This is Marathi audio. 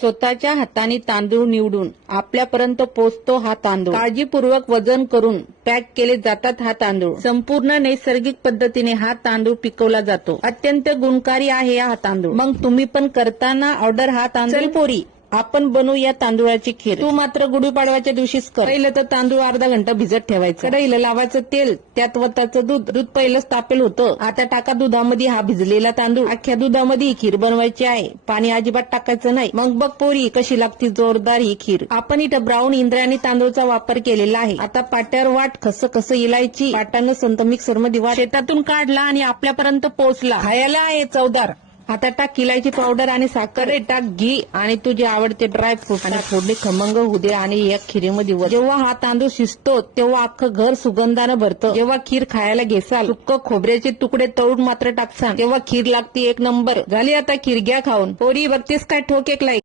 स्वतःच्या हाताने तांदूळ निवडून आपल्यापर्यंत पोहोचतो हा तांदूळ। काळजीपूर्वक वजन करून पॅक केले जातात हा तांदूळ। संपूर्ण नैसर्गिक पद्धतीने हा तांदूळ पिकवला जातो। अत्यंत गुणकारी आहे हा तांदूळ। मग तुम्ही पण करताना ऑर्डर हा तांदूळ। चल पोरी, आपण बनवू या तांदूळाची खीर। तू मात्र गुढीपाडव्याच्या दिवशीच कर। पहिलं तर तांदूळ अर्धा घंटा भिजत ठेवायचं। कढईला लावायचं तेल, त्यात वताचं दूध। दूध पहिलंच तापेल होतं। आता टाका दुधामध्ये हा भिजलेला तांदूळ। अख्ख्या दुधामध्ये ही खीर बनवायची आहे, पाणी अजिबात टाकायचं नाही। मग बघ पोरी कशी लागती जोरदार ही खीर। आपण इथं ब्राऊन इंद्रायणी तांदूळचा वापर केलेला आहे। आता पाट्यावर वाट, खसखस इलायची पाटानं संत मिक्सर मध्ये वाट। शेतातून काढला आणि आपल्यापर्यंत पोहोचला। खायला आहे चवदार। आता टाक इलायची पावडर आणि साखर, टाक घी आणि तुझे आवडते ड्रायफ्रूट आणि फोडणी खमंग होऊ दे आणि या खिरीमध्ये वर। जेव्हा हा तांदूळ शिजतो तेव्हा अख्खं घर सुगंधानं भरतं। जेव्हा खीर खायला घेसाल, सुक्क खोबऱ्याचे तुकडे तळून मात्र टाकसान, तेव्हा खीर लागते एक नंबर। झाली आता खीर, घ्या खाऊन। पोरी बघतेस काय, ठोक एक लाईक।